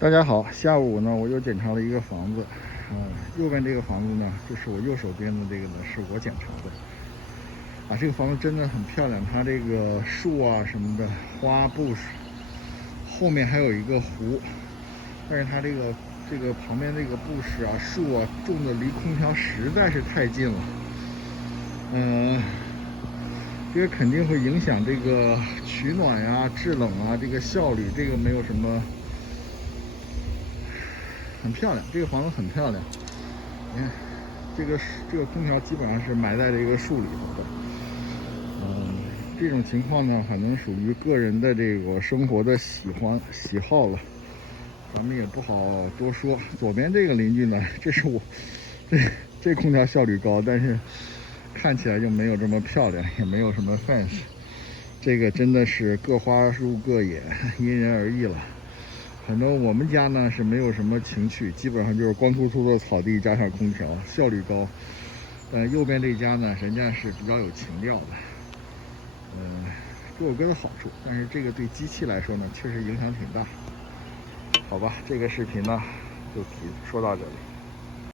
大家好，下午呢，我又检查了一个房子，右边这个房子呢，就是我右手边的这个呢，是我检查的，这个房子真的很漂亮，它这个树啊什么的，花布，后面还有一个湖，但是它这个旁边这个布什啊、树啊，种的离空调实在是太近了，这个肯定会影响这个取暖呀、制冷啊这个效率，这个没有什么。很漂亮，这个房子很漂亮。你看，这个空调基本上是埋在这个树里头的。这种情况呢，可能属于个人的这个生活的喜好了，咱们也不好多说。左边这个邻居呢，这是我这空调效率高，但是看起来就没有这么漂亮，也没有什么 fans。这个真的是各花入各眼，因人而异了。反正我们家呢是没有什么情趣，基本上就是光秃秃的草地加上空调，效率高。右边这家呢，人家是比较有情调的，各有各的好处，但是这个对机器来说呢，确实影响挺大。好吧，这个视频呢就说到这里。